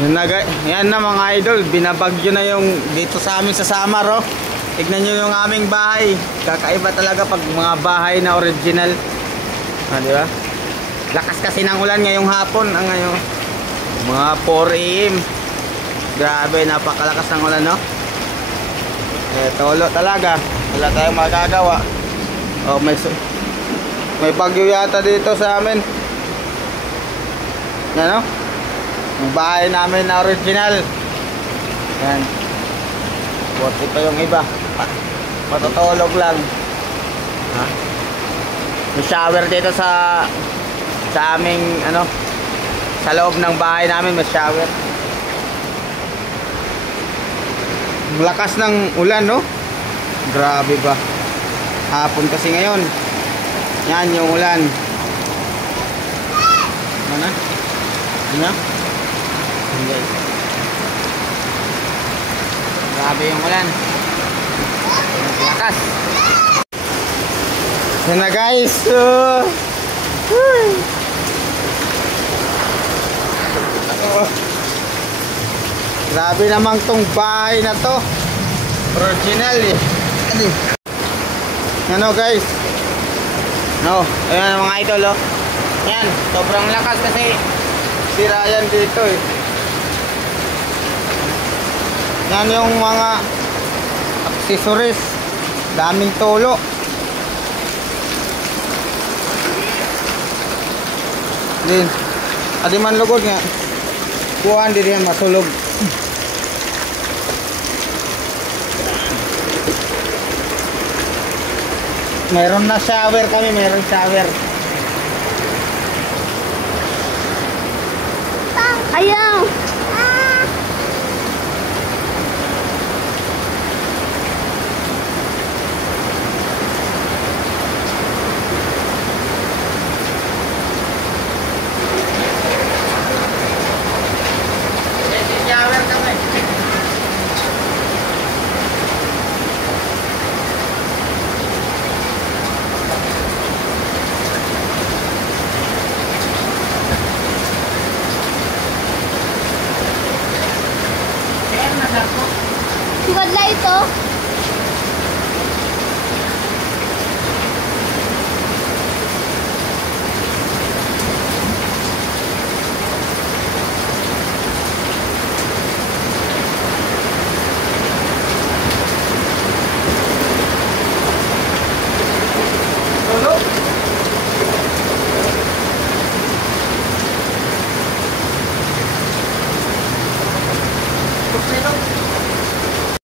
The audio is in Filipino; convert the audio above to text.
Yan na mga idol, binabagyo na yung dito sa amin sa Samar, oh. Tignan nyo yung aming bahay. Kakaiba talaga pag mga bahay na original. Di ba? Lakas kasi ng ulan ngayong hapon. Ngayon, mga 4 AM. Grabe, napakalakas ng ulan, no? Tolo talaga. Wala tayong magagawa. Oh, may bagyo yata dito sa amin. Yan, no? Yung bahay namin na original. Yan. Buat ito yung iba. Matutulog lang. Ha? May shower dito sa aming sa loob ng bahay namin, may shower. Lakas ng ulan, no? Grabe ba? Hapon kasi ngayon. Yan yung ulan. Ano? Ano? Grabe yung ulan. Lakas. Yan na guys. Grabe naman tong bahay na to. Original eh. Ano guys? No, ayan mga idol, oh. Yan, sobrang lakas kasi sira yan dito eh. Yan yung mga accessories. Daming tulo. Din. Adi man lugod nga. Kuhaan din yan masulog. Meron na shower kami, meron shower. Ayaw.